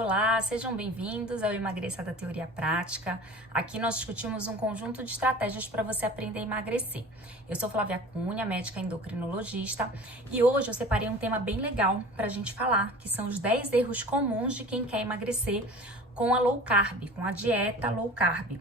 Olá, sejam bem-vindos ao Emagreça da Teoria Prática. Aqui nós discutimos um conjunto de estratégias para você aprender a emagrecer. Eu sou Flávia Cunha, médica endocrinologista, e hoje eu separei um tema bem legal para a gente falar, que são os 10 erros comuns de quem quer emagrecer com a low carb, com a dieta low carb.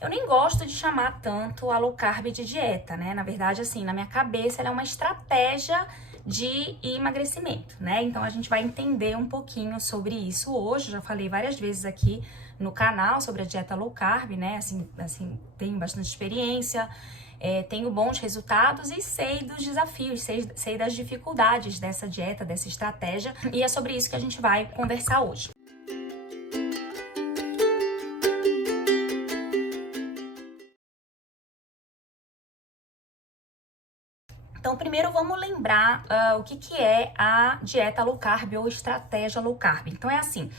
Eu nem gosto de chamar tanto a low carb de dieta, né? Na verdade, assim, na minha cabeça ela é uma estratégia de emagrecimento, né? Então a gente vai entender um pouquinho sobre isso hoje. Já falei várias vezes aqui no canal sobre a dieta low carb, né? Assim tenho bastante experiência, tenho bons resultados e sei dos desafios, sei das dificuldades dessa dieta, dessa estratégia, e é sobre isso que a gente vai conversar hoje. Então, primeiro vamos lembrar o que é a dieta low carb ou estratégia low carb. Então, é assim,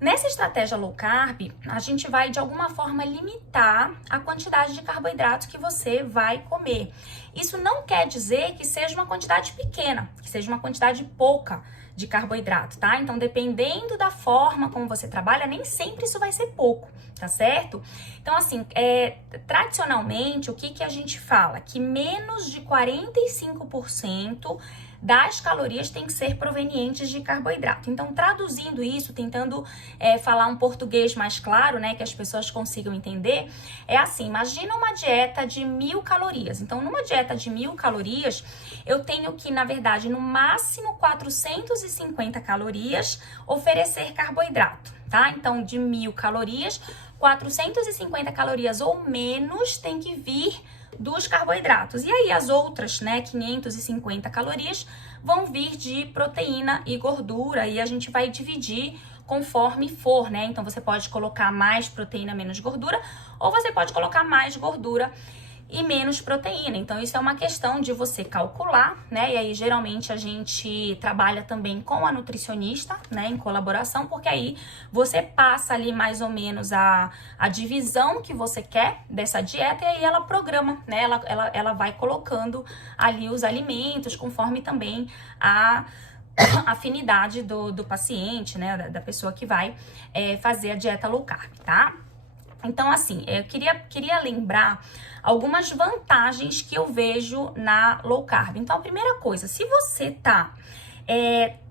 nessa estratégia low carb, a gente vai de alguma forma limitar a quantidade de carboidrato que você vai comer. Isso não quer dizer que seja uma quantidade pequena, que seja uma quantidade pouca de carboidrato, tá? Então, dependendo da forma como você trabalha, nem sempre isso vai ser pouco, tá certo? Então, assim, tradicionalmente, o que a gente fala? Que menos de 45% das calorias tem que ser provenientes de carboidrato. Então, traduzindo isso, tentando falar um português mais claro, né, que as pessoas consigam entender, é assim, imagina uma dieta de 1.000 calorias. Então, numa dieta de 1.000 calorias, eu tenho que, na verdade, no máximo 450 calorias oferecer carboidrato, tá? Então, de 1.000 calorias, 450 calorias ou menos tem que vir dos carboidratos. E aí as outras, né, 550 calorias vão vir de proteína e gordura, e a gente vai dividir conforme for, né? Então você pode colocar mais proteína, menos gordura, ou você pode colocar mais gordura e menos proteína. Então isso é uma questão de você calcular, né? E aí geralmente a gente trabalha também com a nutricionista, né, em colaboração, porque aí você passa ali mais ou menos a divisão que você quer dessa dieta, e aí ela programa, né? Ela vai colocando ali os alimentos conforme também a afinidade do paciente, né, da pessoa que vai fazer a dieta low carb, tá? Então, assim, eu queria lembrar algumas vantagens que eu vejo na low carb. Então, a primeira coisa, se você tá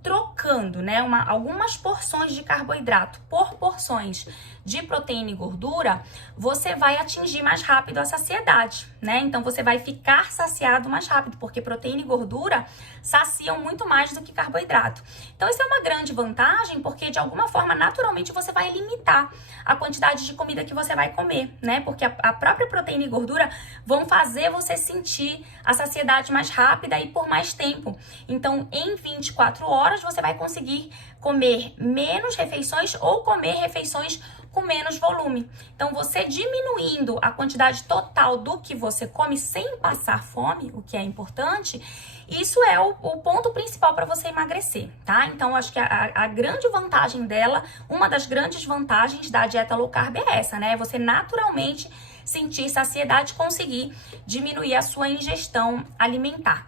trocando, né, algumas porções de carboidrato por porções de proteína e gordura, você vai atingir mais rápido a saciedade, né? Então, você vai ficar saciado mais rápido, porque proteína e gordura saciam muito mais do que carboidrato. Então, isso é uma grande vantagem, porque de alguma forma, naturalmente, você vai limitar a quantidade de comida que você vai comer, né? Porque a própria proteína e gordura vão fazer você sentir a saciedade mais rápida e por mais tempo. Então, em 24 horas, você vai conseguir comer menos refeições ou comer refeições com menos volume. Então, você diminuindo a quantidade total do que você come sem passar fome, o que é importante, isso é o ponto principal para você emagrecer, tá? Então, acho que a grande vantagem dela, uma das grandes vantagens da dieta low carb é essa, né? Você naturalmente sentir saciedade e conseguir diminuir a sua ingestão alimentar.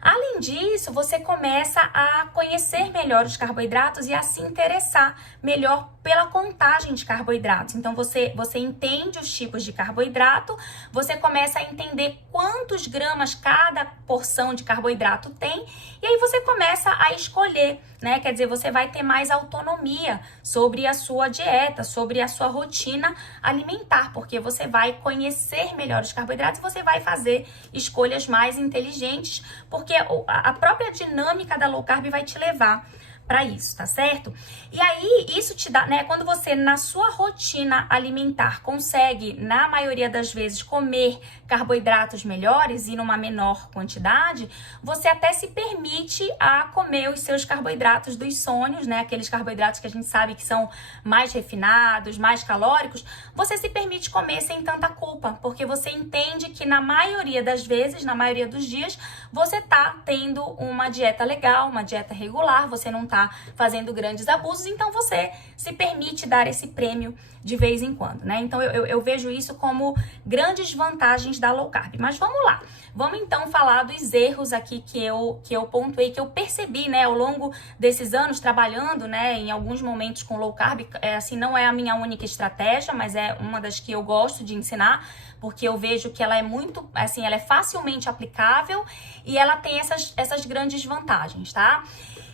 Além disso, você começa a conhecer melhor os carboidratos e a se interessar melhor pela contagem de carboidratos. Então, você entende os tipos de carboidrato, você começa a entender quantos gramas cada porção de carboidrato tem, e aí você começa a escolher, né? Quer dizer, você vai ter mais autonomia sobre a sua dieta, sobre a sua rotina alimentar, porque você vai conhecer melhor os carboidratos e você vai fazer escolhas mais inteligentes, porque a própria dinâmica da low carb vai te levar para isso, tá certo? E aí, isso te dá, né, quando você, na sua rotina alimentar, consegue, na maioria das vezes, comer carboidratos melhores e numa menor quantidade, você até se permite a comer os seus carboidratos dos sonhos, né, aqueles carboidratos que a gente sabe que são mais refinados, mais calóricos, você se permite comer sem tanta culpa, porque você entende que na maioria das vezes, na maioria dos dias, você tá tendo uma dieta legal, uma dieta regular, você não tá tá fazendo grandes abusos, então você se permite dar esse prêmio de vez em quando, né? Então eu vejo isso como grandes vantagens da low carb. Mas vamos lá, vamos então falar dos erros aqui que eu pontuei, que eu percebi, né, ao longo desses anos trabalhando, né, em alguns momentos com low carb. Assim, não é a minha única estratégia, mas é uma das que eu gosto de ensinar, porque eu vejo que ela é muito, assim, ela é facilmente aplicável e ela tem essas grandes vantagens, tá?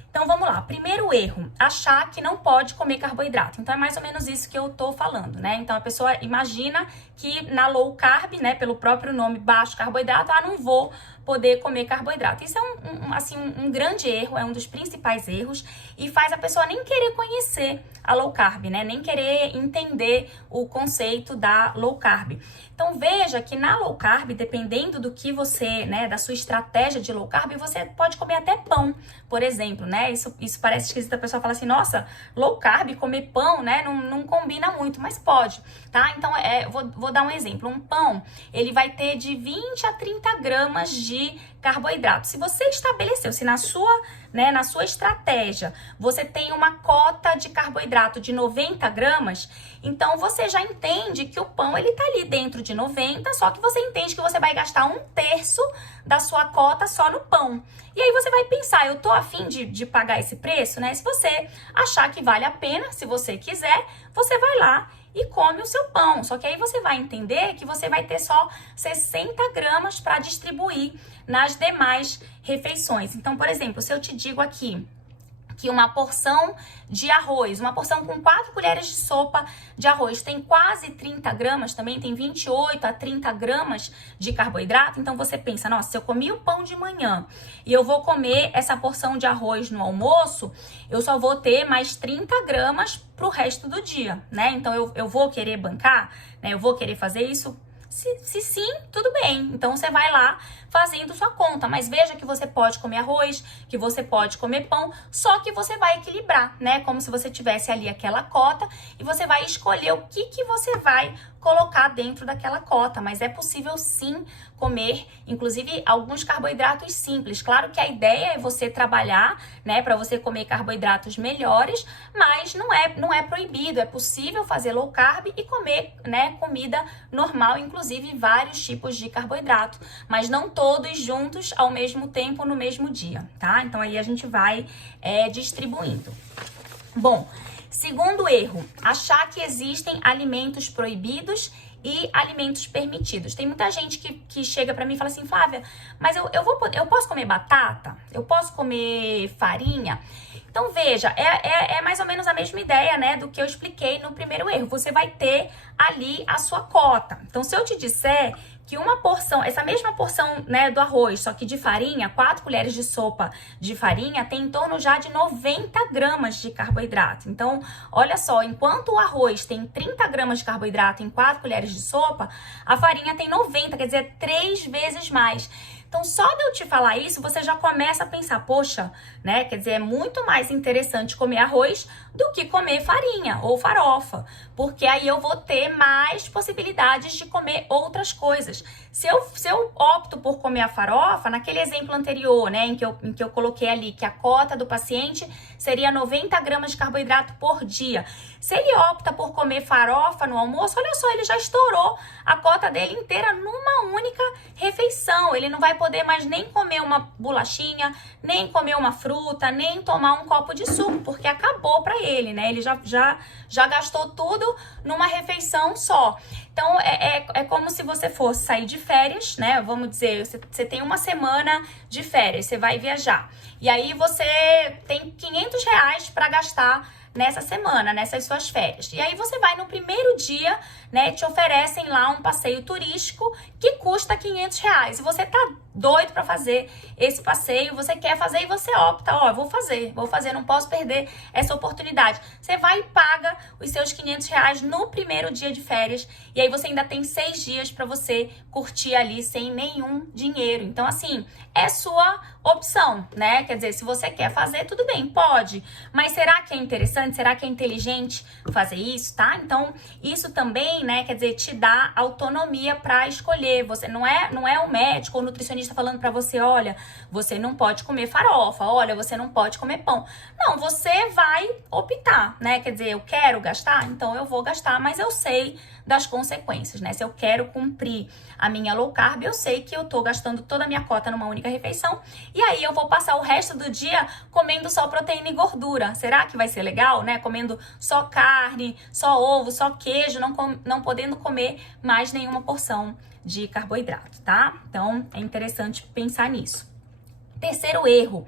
Então vamos lá, primeiro erro, achar que não pode comer carboidrato. Então é mais ou menos isso que eu tô falando, né? Então a pessoa imagina que na low carb, né, pelo próprio nome, baixo carboidrato, não vou poder comer carboidrato. Isso é um grande erro, é um dos principais erros e faz a pessoa nem querer conhecer a low carb, né? Nem querer entender o conceito da low carb. Então veja que na low carb, dependendo do que você, né, da sua estratégia de low carb, você pode comer até pão, por exemplo, né? Isso parece esquisito, a pessoa fala assim, nossa, low carb, comer pão, né? Não combina muito, mas pode, tá? Então vou dar um exemplo. Um pão, ele vai ter de 20 a 30 gramas de carboidrato. Se você estabeleceu, se na sua estratégia você tem uma cota de carboidrato de 90 gramas, então você já entende que o pão ele tá ali dentro de 90, só que você entende que você vai gastar 1/3 da sua cota só no pão. E aí você vai pensar, eu tô afim de pagar esse preço, né? Se você achar que vale a pena, se você quiser, você vai lá e come o seu pão. Só que aí você vai entender que você vai ter só 60 gramas para distribuir nas demais refeições. Então, por exemplo, se eu te digo aqui que uma porção de arroz, uma porção com 4 colheres de sopa de arroz tem quase 30 gramas, também tem 28 a 30 gramas de carboidrato, então você pensa, nossa, se eu comi o pão de manhã e eu vou comer essa porção de arroz no almoço, eu só vou ter mais 30 gramas pro resto do dia, né? Então eu vou querer bancar, né? Eu vou querer fazer isso? Se sim, tudo bem. Então você vai lá fazendo sua conta, mas veja que você pode comer arroz, que você pode comer pão, só que você vai equilibrar, né? Como se você tivesse ali aquela cota e você vai escolher o que você vai colocar dentro daquela cota, mas é possível sim comer, inclusive, alguns carboidratos simples. Claro que a ideia é você trabalhar, né, para você comer carboidratos melhores, mas não é proibido, é possível fazer low carb e comer, né, comida normal, inclusive vários tipos de carboidrato, mas não todos juntos ao mesmo tempo no mesmo dia, tá? Então aí a gente vai distribuindo. Bom, segundo erro, achar que existem alimentos proibidos e alimentos permitidos. Tem muita gente que chega pra mim e fala assim, Flávia, mas eu posso comer batata? Eu posso comer farinha? Então, veja, é mais ou menos a mesma ideia, né, do que eu expliquei no primeiro erro. Você vai ter ali a sua cota. Então, se eu te disser que uma porção, essa mesma porção, né, do arroz, só que de farinha, 4 colheres de sopa de farinha, tem em torno já de 90 gramas de carboidrato. Então, olha só, enquanto o arroz tem 30 gramas de carboidrato em 4 colheres de sopa, a farinha tem 90, quer dizer, 3 vezes mais. Então, só de eu te falar isso, você já começa a pensar, poxa, né? Quer dizer, é muito mais interessante comer arroz do que comer farinha ou farofa, porque aí eu vou ter mais possibilidades de comer outras coisas. Se eu opto por comer a farofa, naquele exemplo anterior, né, em que eu coloquei ali que a cota do paciente seria 90 gramas de carboidrato por dia. Se ele opta por comer farofa no almoço, olha só, ele já estourou a cota dele inteira numa única refeição. Ele não vai poder mais nem comer uma bolachinha, nem comer uma fruta, nem tomar um copo de suco, porque acabou para ele, né? Ele já gastou tudo numa refeição só. Então, é como se você fosse sair de férias, né? Vamos dizer, você tem uma semana de férias, você vai viajar. E aí você tem 500 reais para gastar nessa semana, nessas suas férias. E aí você vai no primeiro dia, né, te oferecem lá um passeio turístico que custa 500 reais. E você tá doido para fazer esse passeio, você quer fazer e você opta, ó, vou fazer, não posso perder essa oportunidade. Você vai e paga os seus 500 reais no primeiro dia de férias e aí você ainda tem 6 dias para você curtir ali sem nenhum dinheiro. Então, assim, é sua opção, né? Quer dizer, se você quer fazer, tudo bem, pode. Mas será que é interessante? Será que é inteligente fazer isso, tá? Então, isso também, né, quer dizer, te dá autonomia para escolher. Você não é o médico ou o nutricionista falando para você, olha, você não pode comer farofa, olha, você não pode comer pão. Não, você vai optar, né? Quer dizer, eu quero gastar, então eu vou gastar, mas eu sei das consequências, né? Se eu quero cumprir a minha low carb, eu sei que eu tô gastando toda a minha cota numa única refeição e aí eu vou passar o resto do dia comendo só proteína e gordura. Será que vai ser legal, né? Comendo só carne, só ovo, só queijo, não podendo comer mais nenhuma porção de carboidrato, tá? Então, é interessante pensar nisso. Terceiro erro.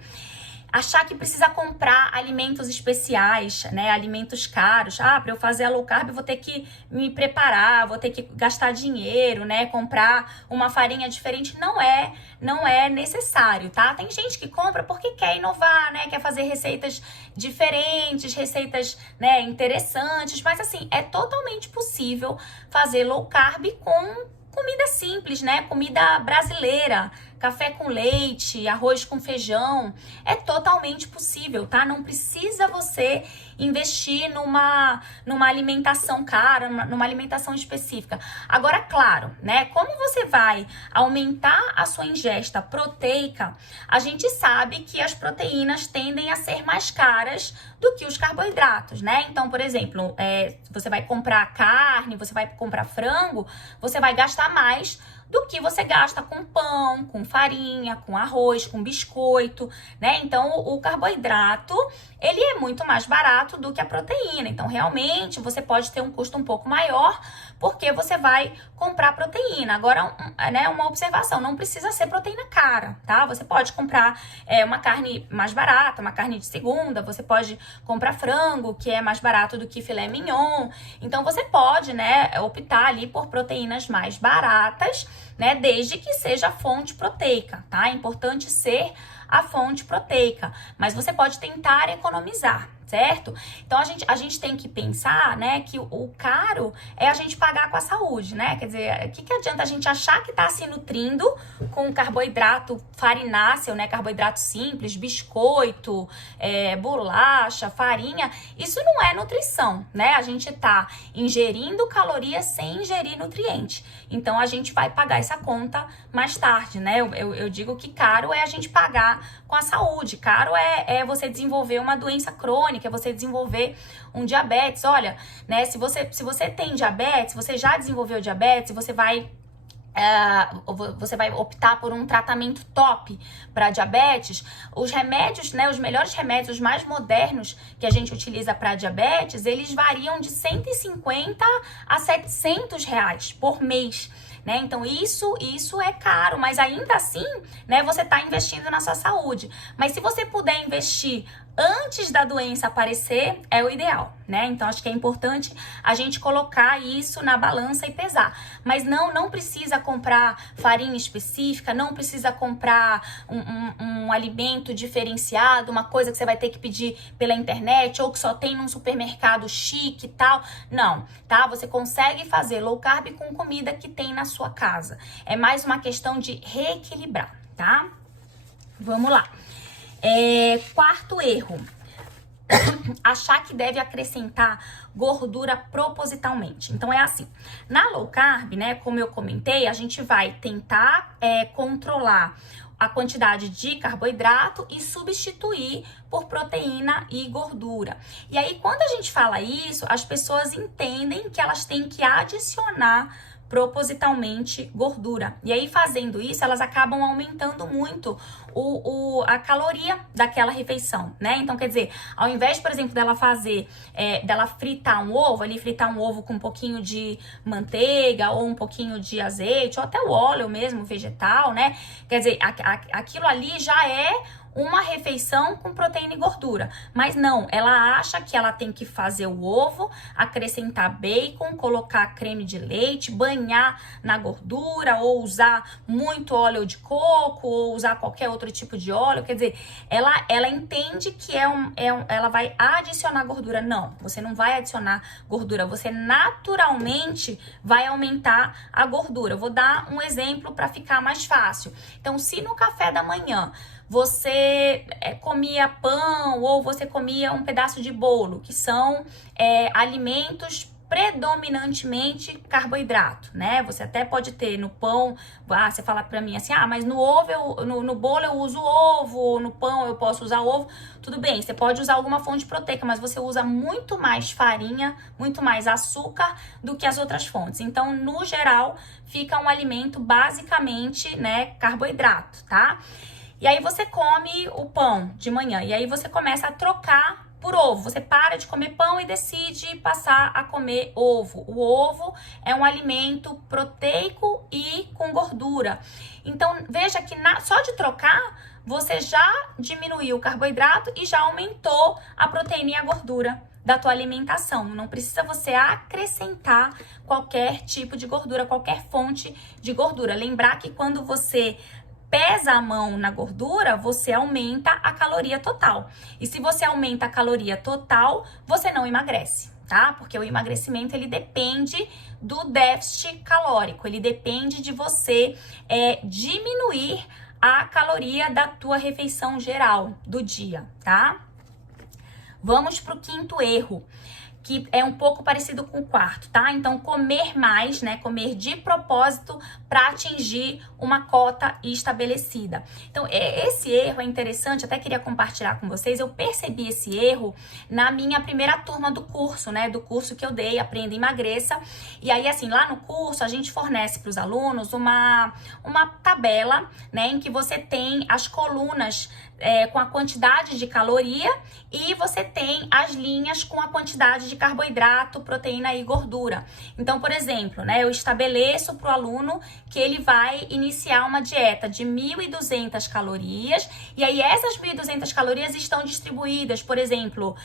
Achar que precisa comprar alimentos especiais, né? Alimentos caros. Ah, para eu fazer a low carb, eu vou ter que me preparar, vou ter que gastar dinheiro, né? Comprar uma farinha diferente. Não é necessário, tá? Tem gente que compra porque quer inovar, né? Quer fazer receitas diferentes, receitas, né, interessantes. Mas assim, é totalmente possível fazer low carb com comida simples, né? Comida brasileira, café com leite, arroz com feijão. É totalmente possível, tá? Não precisa você investir numa alimentação cara, numa alimentação específica. Agora, claro, né? Como você vai aumentar a sua ingesta proteica, a gente sabe que as proteínas tendem a ser mais caras do que os carboidratos, né? Então, por exemplo, você vai comprar carne, você vai comprar frango, você vai gastar mais do que você gasta com pão, com farinha, com arroz, com biscoito, né? Então, o carboidrato, ele é muito mais barato do que a proteína. Então, realmente, você pode ter um custo um pouco maior porque você vai comprar proteína. Agora, né, uma observação, não precisa ser proteína cara, tá? Você pode comprar uma carne mais barata, uma carne de segunda, você pode comprar frango, que é mais barato do que filé mignon. Então, você pode, né, optar ali por proteínas mais baratas, né, desde que seja fonte proteica, tá? É importante ser a fonte proteica, mas você pode tentar economizar, certo? Então, a gente tem que pensar, né, que o caro é a gente pagar com a saúde, né? Quer dizer, o que adianta a gente achar que tá se nutrindo com carboidrato farináceo, né? Carboidrato simples, biscoito, bolacha, farinha. Isso não é nutrição, né? A gente tá ingerindo calorias sem ingerir nutriente. Então, a gente vai pagar essa conta mais tarde, né? Eu digo que caro é a gente pagar com a saúde. Caro é você desenvolver uma doença crônica, é você desenvolver um diabetes. Olha, né, se você tem diabetes, você já desenvolveu diabetes, você vai optar por um tratamento top para diabetes. Os remédios, né, os melhores remédios, os mais modernos que a gente utiliza para diabetes, eles variam de 150 a 700 reais por mês. Né? Então, isso é caro, mas ainda assim, né, você está investindo na sua saúde. Mas se você puder investir antes da doença aparecer, é o ideal, né? Então, acho que é importante a gente colocar isso na balança e pesar. Mas não precisa comprar farinha específica, não precisa comprar um alimento diferenciado, uma coisa que você vai ter que pedir pela internet ou que só tem num supermercado chique e tal. Não, tá? Você consegue fazer low carb com comida que tem na sua casa. É mais uma questão de reequilibrar, tá? Vamos lá. Quarto erro, achar que deve acrescentar gordura propositalmente. Então, é assim, na low carb, né, como eu comentei, a gente vai tentar controlar a quantidade de carboidrato e substituir por proteína e gordura. E aí, quando a gente fala isso, as pessoas entendem que elas têm que adicionar propositalmente gordura. E aí, fazendo isso, elas acabam aumentando muito a caloria daquela refeição, né? Então, quer dizer, ao invés, por exemplo, dela fritar um ovo com um pouquinho de manteiga ou um pouquinho de azeite ou até o óleo mesmo, vegetal, né? Quer dizer, aquilo ali já é uma refeição com proteína e gordura. Mas não, ela acha que ela tem que fazer o ovo, acrescentar bacon, colocar creme de leite, banhar na gordura, ou usar muito óleo de coco, ou usar qualquer outro tipo de óleo. Quer dizer, ela entende que ela vai adicionar gordura. Não, você não vai adicionar gordura, você naturalmente vai aumentar a gordura. Eu vou dar um exemplo para ficar mais fácil. Então, se no café da manhã você comia pão ou você comia um pedaço de bolo, que são alimentos predominantemente carboidrato, né? Você até pode ter no pão, você fala pra mim assim, mas no ovo, no bolo eu uso ovo, ou no pão eu posso usar ovo. Tudo bem, você pode usar alguma fonte proteica, mas você usa muito mais farinha, muito mais açúcar do que as outras fontes. Então, no geral, fica um alimento basicamente, né, carboidrato, tá? E aí você come o pão de manhã, e aí você começa a trocar por ovo. Você para de comer pão e decide passar a comer ovo. O ovo é um alimento proteico e com gordura. Então, veja que só de trocar, você já diminuiu o carboidrato e já aumentou a proteína e a gordura da tua alimentação. Não precisa você acrescentar qualquer tipo de gordura, qualquer fonte de gordura. Lembrar que quando você pesa a mão na gordura, você aumenta a caloria total. E se você aumenta a caloria total, você não emagrece, tá? Porque o emagrecimento, ele depende do déficit calórico, ele depende de você diminuir a caloria da tua refeição geral do dia, tá? Vamos pro quinto erro, que é um pouco parecido com o quarto, tá? Então, comer mais, né? Comer de propósito para atingir uma cota estabelecida. Então, esse erro é interessante, até queria compartilhar com vocês. Eu percebi esse erro na minha primeira turma do curso, né? Do curso que eu dei, Aprenda e Emagreça. E aí, assim, lá no curso, a gente fornece para os alunos uma tabela, né? Em que você tem as colunas com a quantidade de caloria e você tem as linhas com a quantidade de carboidrato, proteína e gordura. Então, por exemplo, né, eu estabeleço para o aluno que ele vai iniciar uma dieta de 1.200 calorias e aí essas 1.200 calorias estão distribuídas, por exemplo,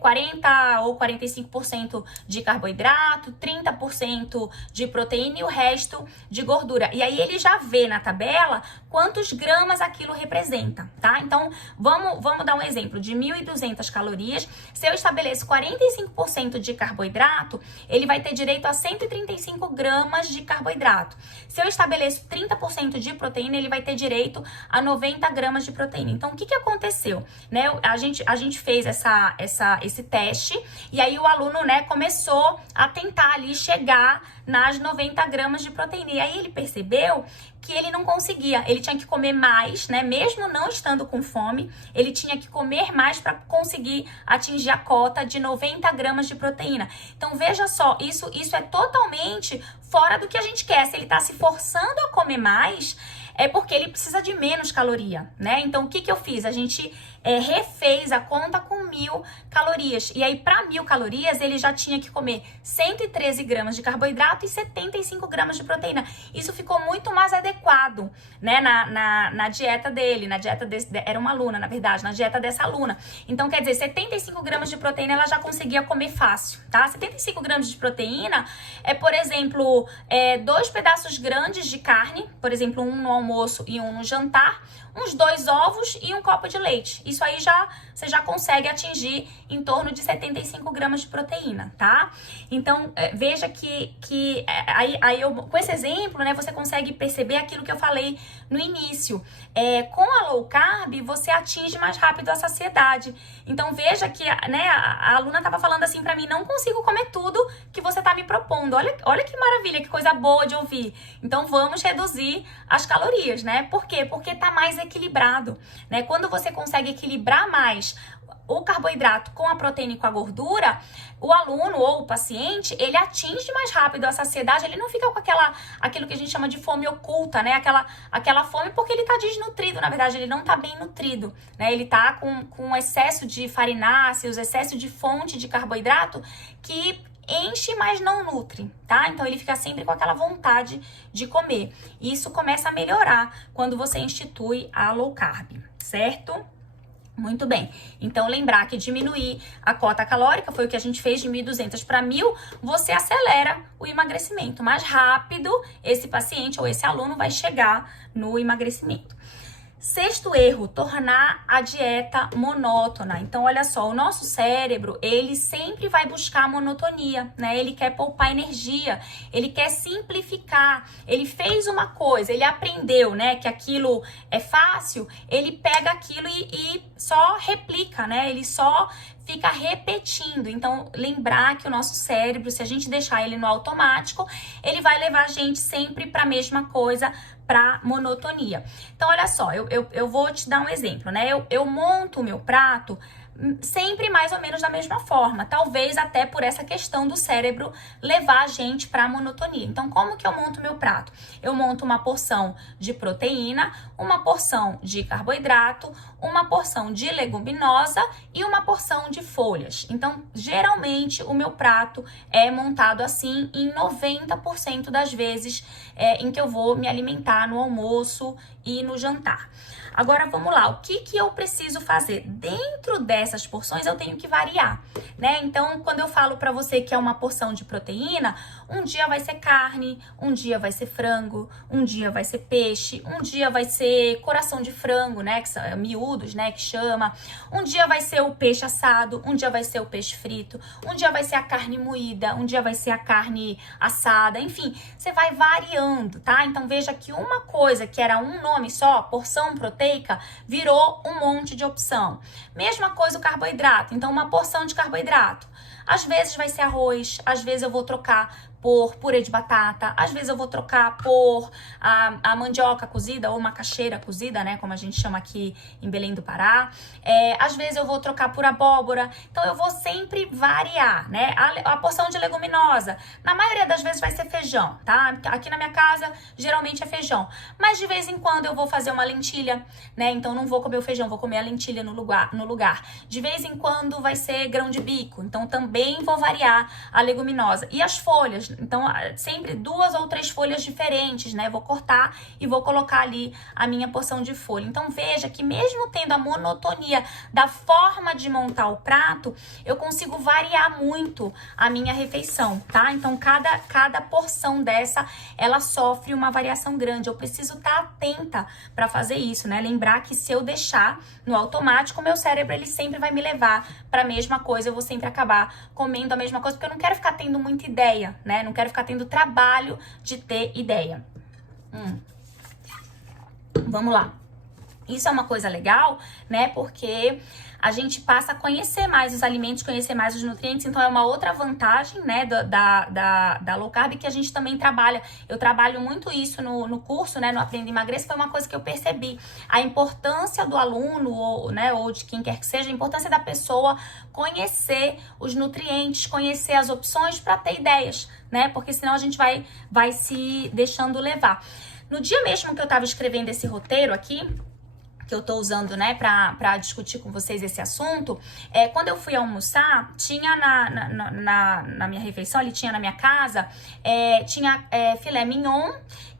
40 ou 45% de carboidrato, 30% de proteína e o resto de gordura. E aí ele já vê na tabela quantos gramas aquilo representa, tá? Então, vamos dar um exemplo de 1.200 calorias. Se eu estabeleço 45% de carboidrato, ele vai ter direito a 135 gramas de carboidrato. Se eu estabeleço 30% de proteína, ele vai ter direito a 90 gramas de proteína. Então, o que aconteceu? Né? A gente fez esse teste e aí o aluno, né, começou a tentar ali chegar nas 90 gramas de proteína. E aí ele percebeu que ele não conseguia, ele tinha que comer mais, né? Mesmo não estando com fome, ele tinha que comer mais para conseguir atingir a cota de 90 gramas de proteína. Então, veja só, isso é totalmente fora do que a gente quer. Se ele está se forçando a comer mais, é porque ele precisa de menos caloria, né? Então, o que eu fiz? A gente refez a conta com 1.000 calorias. E aí, para 1.000 calorias, ele já tinha que comer 113 gramas de carboidrato e 75 gramas de proteína. Isso ficou muito mais adequado, né? Na dieta dele, na dieta era uma aluna, na verdade, na dieta dessa aluna. Então, quer dizer, 75 gramas de proteína ela já conseguia comer fácil, tá? 75 gramas de proteína por exemplo, 2 pedaços grandes de carne, por exemplo, um no almoço e um no jantar, uns 2 ovos e um copo de leite. Isso aí você já consegue atingir em torno de 75 gramas de proteína, tá? Então, veja que aí eu, com esse exemplo, né, você consegue perceber aquilo que eu falei no início. Com a low carb, você atinge mais rápido a saciedade. Então, veja que, né, a aluna estava falando assim pra mim, não consigo comer tudo que você tá me propondo. Olha que maravilha, que coisa boa de ouvir. Então, vamos reduzir as calorias, né? Por quê? Porque tá mais equilibrado, né? Quando você consegue equilibrar mais o carboidrato com a proteína e com a gordura, o aluno ou o paciente, ele atinge mais rápido a saciedade, ele não fica com aquilo que a gente chama de fome oculta, né? Aquela fome porque ele tá desnutrido, na verdade, ele não tá bem nutrido, né? Ele tá com excesso de farináceos, excesso de fonte de carboidrato que enche, mas não nutre, tá? Então ele fica sempre com aquela vontade de comer. E isso começa a melhorar quando você institui a low carb, certo? Muito bem, então lembrar que diminuir a cota calórica, foi o que a gente fez de 1.200 para 1.000, você acelera o emagrecimento. Mais rápido esse paciente ou esse aluno vai chegar no emagrecimento. Sexto erro, tornar a dieta monótona. Então, olha só, o nosso cérebro, ele sempre vai buscar monotonia, né? Ele quer poupar energia, ele quer simplificar. Ele fez uma coisa, ele aprendeu, né, que aquilo é fácil, ele pega aquilo e só replica, né? Ele só fica repetindo. Então, lembrar que o nosso cérebro, se a gente deixar ele no automático, ele vai levar a gente sempre para a mesma coisa, para monotonia. Então, olha só, eu vou te dar um exemplo, né? Eu monto o meu prato sempre mais ou menos da mesma forma, talvez até por essa questão do cérebro levar a gente para monotonia. Então, como que eu monto meu prato? Eu monto uma porção de proteína, uma porção de carboidrato, uma porção de leguminosa e uma porção de folhas. Então, geralmente, o meu prato é montado assim em 90% das vezes em que eu vou me alimentar no almoço e no jantar. Agora, vamos lá, o que eu preciso fazer? Dentro dessas porções, eu tenho que variar, né? Então, quando eu falo pra você que é uma porção de proteína, um dia vai ser carne, um dia vai ser frango, um dia vai ser peixe, um dia vai ser coração de frango, né? Que são miúdos, né? Que chama. Um dia vai ser o peixe assado, um dia vai ser o peixe frito, um dia vai ser a carne moída, um dia vai ser a carne assada, enfim, você vai variando, tá? Então, veja que uma coisa que era um nome só, porção proteica, virou um monte de opção. Mesma coisa o carboidrato, então uma porção de carboidrato. Às vezes vai ser arroz, às vezes eu vou trocar por purê de batata, às vezes eu vou trocar por a mandioca cozida ou macaxeira cozida, né, como a gente chama aqui em Belém do Pará. Às vezes eu vou trocar por abóbora, então eu vou sempre variar, né, a porção de leguminosa, na maioria das vezes vai ser feijão, tá? Aqui na minha casa, geralmente é feijão, mas de vez em quando eu vou fazer uma lentilha, né, então não vou comer o feijão, vou comer a lentilha no lugar. De vez em quando vai ser grão de bico, então também vou variar a leguminosa. E as folhas, então sempre 2 ou 3 folhas diferentes, né? Vou cortar e vou colocar ali a minha porção de folha. Então veja que mesmo tendo a monotonia da forma de montar o prato, eu consigo variar muito a minha refeição, tá? Então cada porção dessa, ela sofre uma variação grande. Eu preciso estar atenta para fazer isso, né? Lembrar que se eu deixar no automático, meu cérebro ele sempre vai me levar para a mesma coisa, eu vou sempre acabar comendo a mesma coisa, porque eu não quero ficar tendo muita ideia, né? Não quero ficar tendo trabalho de ter ideia. Vamos lá. Isso é uma coisa legal, né? Porque a gente passa a conhecer mais os alimentos, conhecer mais os nutrientes. Então, é uma outra vantagem, né, da low carb que a gente também trabalha. Eu trabalho muito isso no curso, né, no Aprenda e Emagreça. Foi uma coisa que eu percebi. A importância do aluno, ou de quem quer que seja, a importância da pessoa conhecer os nutrientes, conhecer as opções para ter ideias, né? Porque senão a gente vai se deixando levar. No dia mesmo que eu tava escrevendo esse roteiro aqui, que eu tô usando, né, pra discutir com vocês esse assunto, quando eu fui almoçar, tinha na minha refeição, ali tinha na minha casa, tinha filé mignon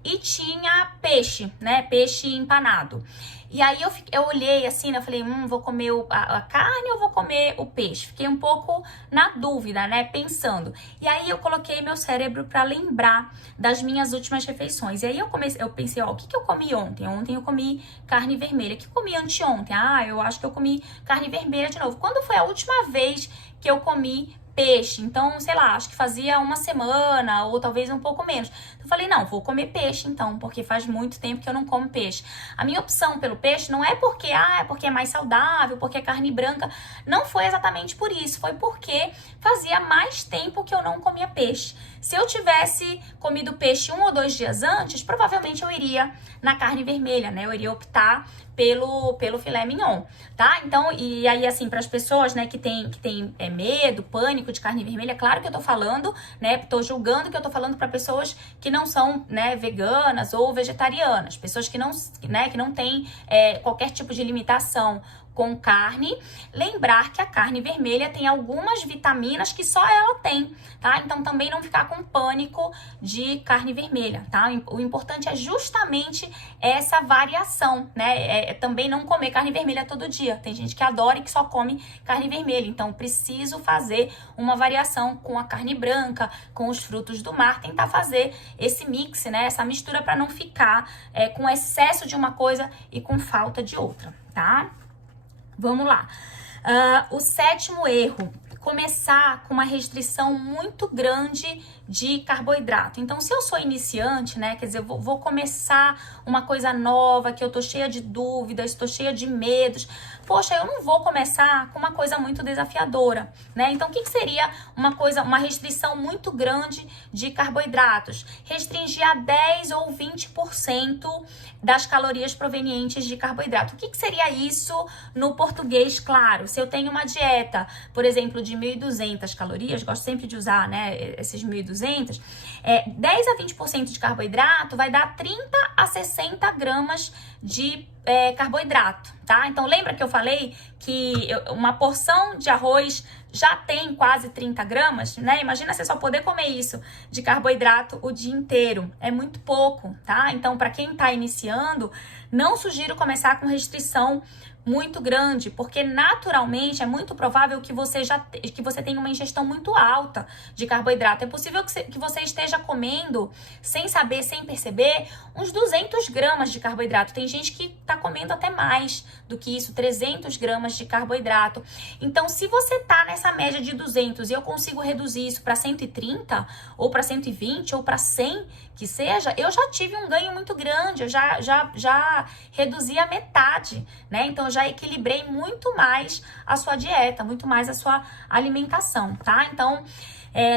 e tinha peixe, né, peixe empanado. E aí eu olhei assim, né, eu falei, vou comer a carne ou vou comer o peixe? Fiquei um pouco na dúvida, né, pensando. E aí eu coloquei meu cérebro para lembrar das minhas últimas refeições. E aí eu pensei, ó, o que eu comi ontem? Ontem eu comi carne vermelha. O que eu comi anteontem? Ah, eu acho que eu comi carne vermelha de novo. Quando foi a última vez que eu comi peixe? Então, sei lá, acho que fazia uma semana ou talvez um pouco menos. Eu falei, não, vou comer peixe então, porque faz muito tempo que eu não como peixe. A minha opção pelo peixe não é porque, é porque é mais saudável, porque é carne branca. Não foi exatamente por isso, foi porque fazia mais tempo que eu não comia peixe. Se eu tivesse comido peixe 1 ou 2 dias antes, provavelmente eu iria na carne vermelha, né? Eu iria optar pelo filé mignon, tá? Então, e aí assim, para as pessoas, né, que tem medo, pânico de carne vermelha, claro que eu tô falando, né, tô julgando que eu tô falando para pessoas que não são, né, veganas ou vegetarianas, pessoas que não, né, que não têm qualquer tipo de limitação com carne. Lembrar que a carne vermelha tem algumas vitaminas que só ela tem, tá? Então também não ficar com pânico de carne vermelha, tá? O importante é justamente essa variação, né? Também não comer carne vermelha todo dia. Tem gente que adora e que só come carne vermelha, então preciso fazer uma variação com a carne branca, com os frutos do mar, tentar fazer esse mix, né? Essa mistura para não ficar com excesso de uma coisa e com falta de outra, tá? Vamos lá. O 7º erro, começar com uma restrição muito grande de carboidrato. Então, se eu sou iniciante, né, quer dizer, eu vou começar uma coisa nova, que eu tô cheia de dúvidas, tô cheia de medos, poxa, eu não vou começar com uma coisa muito desafiadora, né? Então, o que seria uma restrição muito grande de carboidratos? Restringir a 10 ou 20% das calorias provenientes de carboidrato. O que seria isso no português, claro? Se eu tenho uma dieta, por exemplo, de 1.200 calorias, gosto sempre de usar, né, esses 1.200, 10 a 20% de carboidrato vai dar 30 a 60 gramas de carboidrato, tá? Então, lembra que eu falei que uma porção de arroz já tem quase 30 gramas, né? Imagina você só poder comer isso de carboidrato o dia inteiro. É muito pouco, tá? Então, para quem tá iniciando, não sugiro começar com restrição muito grande, porque naturalmente é muito provável que você tenha uma ingestão muito alta de carboidrato. É possível que você esteja comendo, sem saber, sem perceber, uns 200 gramas de carboidrato. Tem gente que tá comendo até mais do que isso, 300 gramas de carboidrato. Então, se você tá nessa média de 200 e eu consigo reduzir isso para 130, ou para 120, ou para 100, que seja, eu já tive um ganho muito grande, eu já reduzi a metade, né? Então, eu já equilibrei muito mais a sua dieta, muito mais a sua alimentação, tá? Então,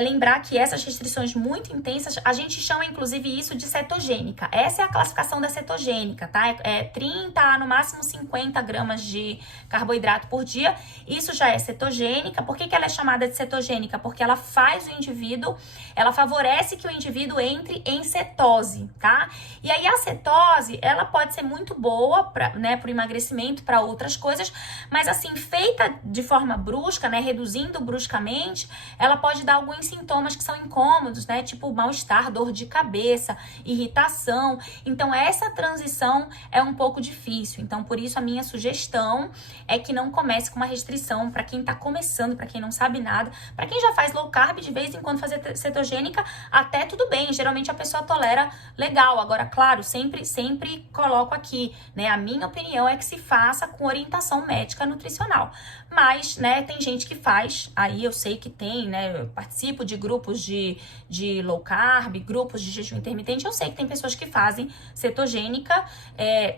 lembrar que essas restrições muito intensas, a gente chama inclusive isso de cetogênica. Essa é a classificação da cetogênica, tá? 30 no máximo 50 gramas de carboidrato por dia. Isso já é cetogênica. Por que ela é chamada de cetogênica? Porque ela faz o indivíduo, ela favorece que o indivíduo entre em cetose, tá? E aí a cetose, ela pode ser muito boa pro emagrecimento, para outras coisas, mas assim, feita de forma brusca, né, reduzindo bruscamente, ela pode dar alguns sintomas que são incômodos, né? Tipo mal-estar, dor de cabeça, irritação. Então, essa transição é um pouco difícil. Então, por isso, a minha sugestão é que não comece com uma restrição para quem tá começando, para quem não sabe nada. Para quem já faz low carb, de vez em quando fazer cetogênica, até tudo bem. Geralmente, a pessoa tolera legal. Agora, claro, sempre coloco aqui, né? A minha opinião é que se faça com orientação médica nutricional. Mas, né, tem gente que faz, aí eu sei que tem, né? Eu participo de grupos de low carb, grupos de jejum intermitente. Eu sei que tem pessoas que fazem cetogênica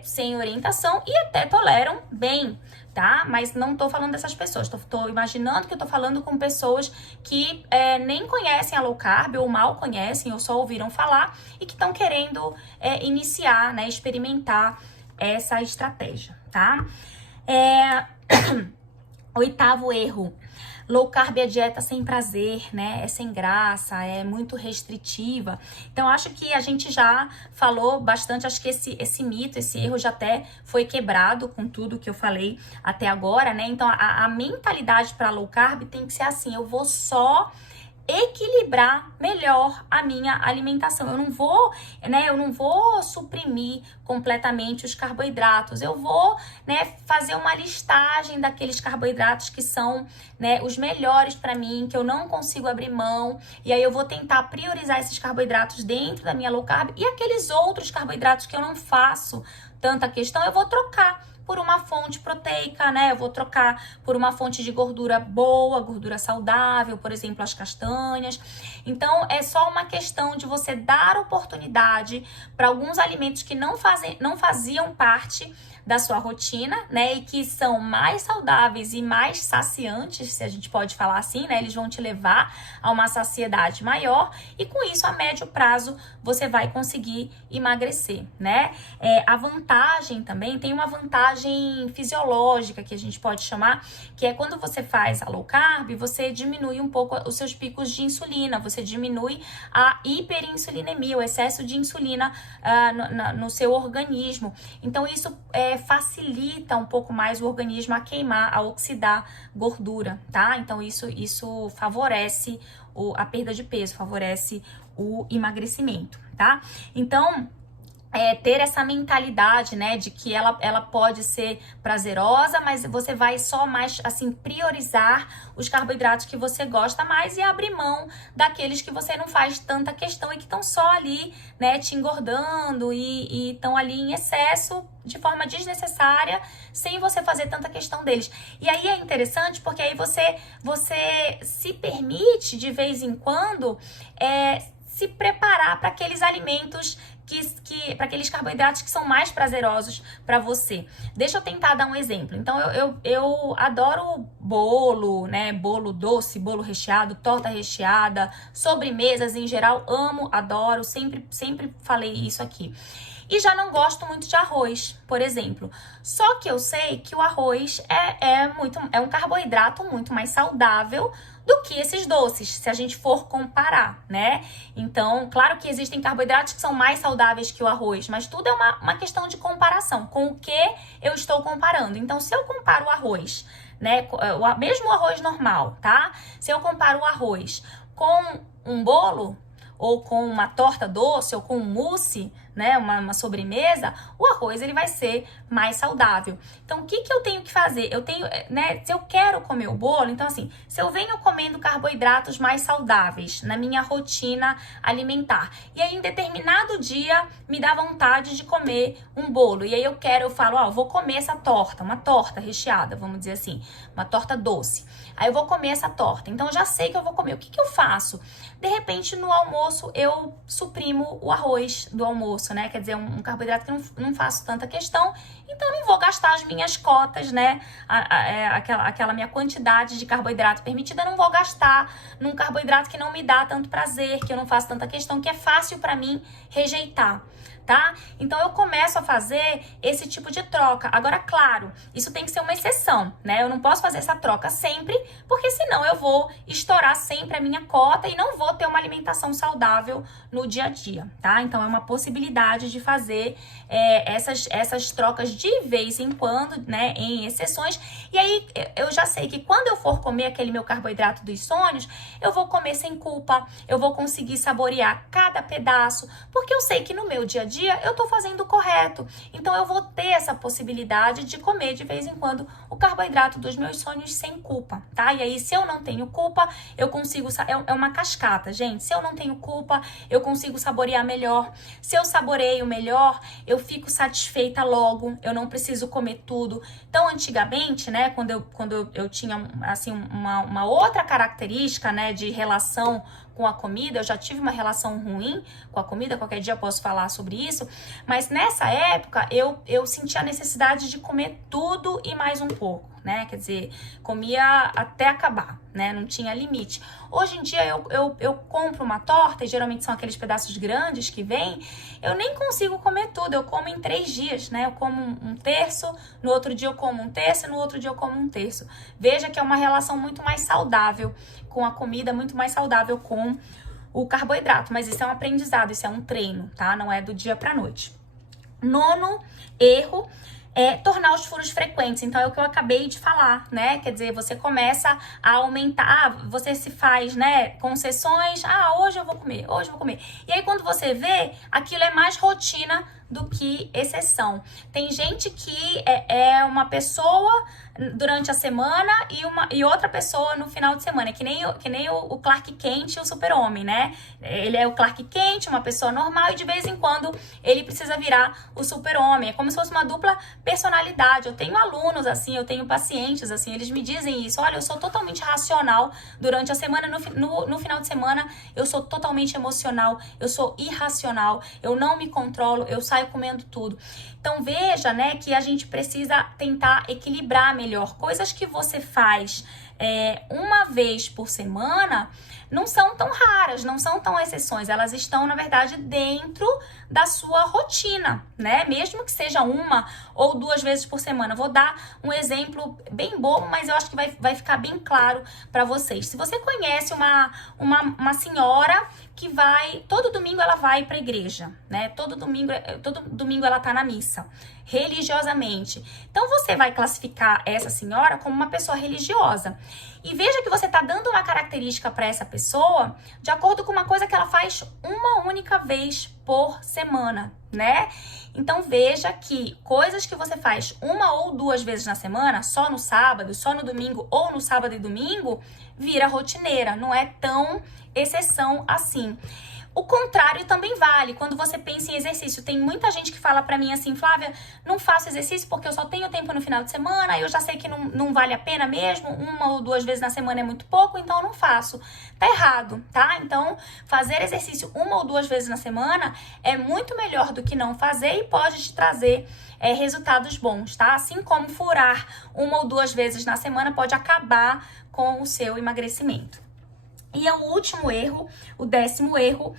sem orientação e até toleram bem, tá? Mas não tô falando dessas pessoas. Tô imaginando que eu tô falando com pessoas que nem conhecem a low carb, ou mal conhecem, ou só ouviram falar e que estão querendo iniciar, né? Experimentar essa estratégia, tá? 8º erro. Low carb é dieta sem prazer, né? É sem graça, é muito restritiva. Então, acho que a gente já falou bastante, acho que esse mito, esse erro já até foi quebrado com tudo que eu falei até agora, né? Então, a mentalidade para low carb tem que ser assim, eu vou só equilibrar melhor a minha alimentação. Eu não vou suprimir completamente os carboidratos. Eu vou, né, fazer uma listagem daqueles carboidratos que são, né, os melhores para mim, que eu não consigo abrir mão. E aí eu vou tentar priorizar esses carboidratos dentro da minha low carb e aqueles outros carboidratos que eu não faço tanta questão, eu vou trocar por uma fonte proteica, né? Eu vou trocar por uma fonte de gordura boa, gordura saudável, por exemplo, as castanhas. Então, é só uma questão de você dar oportunidade para alguns alimentos que não faziam parte da sua rotina, né? E que são mais saudáveis e mais saciantes, se a gente pode falar assim, né? Eles vão te levar a uma saciedade maior e com isso, a médio prazo, você vai conseguir emagrecer, né? A vantagem também, tem uma vantagem vantagem fisiológica, que a gente pode chamar, que é quando você faz a low carb, você diminui um pouco os seus picos de insulina, você diminui a hiperinsulinemia, o excesso de insulina no seu organismo. Então, isso facilita um pouco mais o organismo a queimar, a oxidar gordura, tá? Então, isso favorece a perda de peso, favorece o emagrecimento, tá? Então, ter essa mentalidade, né, de que ela pode ser prazerosa, mas você vai só mais, assim, priorizar os carboidratos que você gosta mais e abrir mão daqueles que você não faz tanta questão e que estão só ali, né, te engordando e estão ali em excesso de forma desnecessária, sem você fazer tanta questão deles. E aí é interessante porque aí você se permite, de vez em quando, se preparar para aqueles alimentos para aqueles carboidratos que são mais prazerosos para você. Deixa eu tentar dar um exemplo. Então, eu adoro bolo, né? Bolo doce, bolo recheado, torta recheada, sobremesas em geral, amo, adoro, sempre falei isso aqui. E já não gosto muito de arroz, por exemplo. Só que eu sei que o arroz é um carboidrato muito mais saudável do que esses doces, se a gente for comparar, né? Então, claro que existem carboidratos que são mais saudáveis que o arroz, mas tudo é uma questão de comparação, com o que eu estou comparando. Então, se eu comparo o arroz, né, mesmo o arroz normal, tá? Se eu comparo o arroz com um bolo, ou com uma torta doce, ou com um mousse, né, uma sobremesa, o arroz ele vai ser mais saudável. Então, o que eu tenho que fazer? Eu tenho, né, se eu quero comer o bolo, então assim, se eu venho comendo carboidratos mais saudáveis na minha rotina alimentar, e aí em determinado dia me dá vontade de comer um bolo, e aí eu falo, ó, vou comer essa torta, uma torta recheada, vamos dizer assim, uma torta doce. Aí eu vou comer essa torta, então eu já sei que eu vou comer. O que eu faço? De repente, no almoço, eu suprimo o arroz do almoço, né? Quer dizer, um carboidrato que não faço tanta questão, então eu não vou gastar as minhas cotas, né? Aquela minha quantidade de carboidrato permitida, eu não vou gastar num carboidrato que não me dá tanto prazer, que eu não faço tanta questão, que é fácil pra mim rejeitar. Tá? Então eu começo a fazer esse tipo de troca. Agora, claro, isso tem que ser uma exceção, né? Eu não posso fazer essa troca sempre, porque senão eu vou estourar sempre a minha cota e não vou ter uma alimentação saudável no dia a dia, tá? Então é uma possibilidade de fazer essas trocas de vez em quando, né? Em exceções. E aí eu já sei que quando eu for comer aquele meu carboidrato dos sonhos, eu vou comer sem culpa, eu vou conseguir saborear cada pedaço, porque eu sei que no meu dia a dia eu tô fazendo o correto. Então eu vou ter essa possibilidade de comer de vez em quando o carboidrato dos meus sonhos sem culpa, tá? E aí, se eu não tenho culpa, eu consigo... É uma cascata, gente. Se eu não tenho culpa, eu consigo saborear melhor. Se eu saboreio melhor, eu fico satisfeita logo. Eu não preciso comer tudo. Então, antigamente, né, quando eu tinha, assim, uma outra característica, né, de relação com a comida, eu já tive uma relação ruim com a comida, qualquer dia eu posso falar sobre isso, mas nessa época eu sentia a necessidade de comer tudo e mais um pouco, né? Quer dizer, comia até acabar, né? Não tinha limite. Hoje em dia eu compro uma torta, e geralmente são aqueles pedaços grandes que vem, eu nem consigo comer tudo, eu como em 3 dias, né? Eu como um terço, no outro dia eu como um terço, e no outro dia eu como um terço. Veja que é uma relação muito mais saudável com a comida, muito mais saudável com o carboidrato, mas isso é um aprendizado, isso é um treino, tá? Não é do dia pra noite. Nono erro é tornar os furos frequentes. Então, é o que eu acabei de falar, né? Quer dizer, você começa a aumentar, você se faz, né, concessões. Hoje eu vou comer, hoje eu vou comer. E aí, quando você vê, aquilo é mais rotina do que exceção. Tem gente que é uma pessoa durante a semana e outra pessoa no final de semana. É que nem o Clark Kent e o Super-Homem, né? Ele é o Clark Kent, uma pessoa normal, e de vez em quando ele precisa virar o Super-Homem. É como se fosse uma dupla personalidade. Eu tenho alunos assim, eu tenho pacientes assim, eles me dizem isso. Olha, eu sou totalmente racional durante a semana, no final de semana eu sou totalmente emocional, eu sou irracional, eu não me controlo, eu saio comendo tudo. Então veja, né, que a gente precisa tentar equilibrar melhor coisas que você faz uma vez por semana não são tão raras, não são tão exceções, elas estão, na verdade, dentro da sua rotina, né? Mesmo que seja uma ou duas vezes por semana. Vou dar um exemplo bem bobo, mas eu acho que vai ficar bem claro para vocês. Se você conhece uma senhora que todo domingo ela vai para a igreja, né? Todo domingo ela tá na missa, religiosamente. Então você vai classificar essa senhora como uma pessoa religiosa. E veja que você tá dando uma característica para essa pessoa de acordo com uma coisa que ela faz uma única vez por semana, né? Então veja que coisas que você faz uma ou duas vezes na semana, só no sábado, só no domingo ou no sábado e domingo, vira rotineira, não é tão exceção assim. O contrário também vale, quando você pensa em exercício. Tem muita gente que fala pra mim assim, Flávia, não faço exercício porque eu só tenho tempo no final de semana, eu já sei que não vale a pena mesmo, uma ou duas vezes na semana é muito pouco, então eu não faço. Tá errado, tá? Então, fazer exercício uma ou duas vezes na semana é muito melhor do que não fazer e pode te trazer resultados bons, tá? Assim como furar uma ou duas vezes na semana pode acabar com o seu emagrecimento. E o último erro, o 10º erro,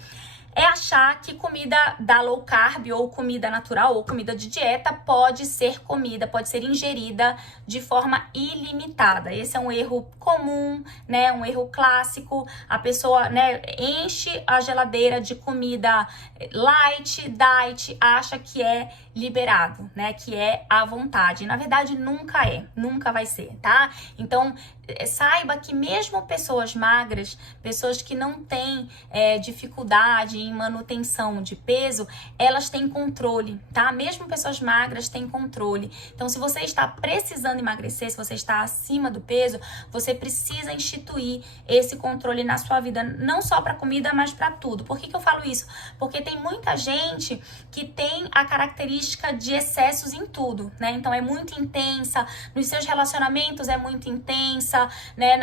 é achar que comida da low carb ou comida natural ou comida de dieta pode ser ingerida de forma ilimitada. Esse é um erro comum, né? Um erro clássico. A pessoa, né, enche a geladeira de comida light, diet, acha que é liberado, né? Que é à vontade. Na verdade, nunca vai ser, tá? Então, saiba que mesmo pessoas magras, pessoas que não têm dificuldade em manutenção de peso, elas têm controle, tá? Mesmo pessoas magras têm controle. Então, se você está precisando emagrecer, se você está acima do peso, você precisa instituir esse controle na sua vida, não só para comida, mas para tudo. Por que eu falo isso? Porque tem muita gente que tem a característica de excessos em tudo, né? Então, é muito intensa, nos seus relacionamentos é muito intensa, né?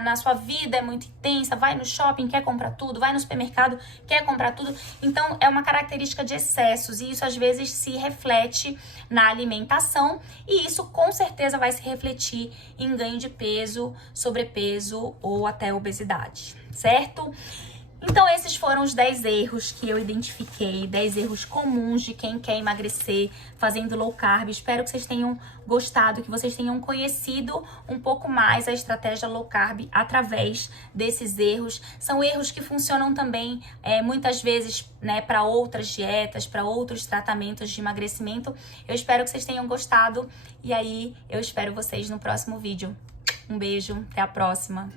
Na sua vida é muito intensa, vai no shopping, quer comprar tudo, vai no supermercado, quer comprar tudo. Então, é uma característica de excessos e isso às vezes se reflete na alimentação e isso com certeza vai se refletir em ganho de peso, sobrepeso ou até obesidade, certo? Então, esses foram os 10 erros que eu identifiquei, 10 erros comuns de quem quer emagrecer fazendo low carb. Espero que vocês tenham gostado, que vocês tenham conhecido um pouco mais a estratégia low carb através desses erros. São erros que funcionam também muitas vezes, né, para outras dietas, para outros tratamentos de emagrecimento. Eu espero que vocês tenham gostado e aí eu espero vocês no próximo vídeo. Um beijo, até a próxima!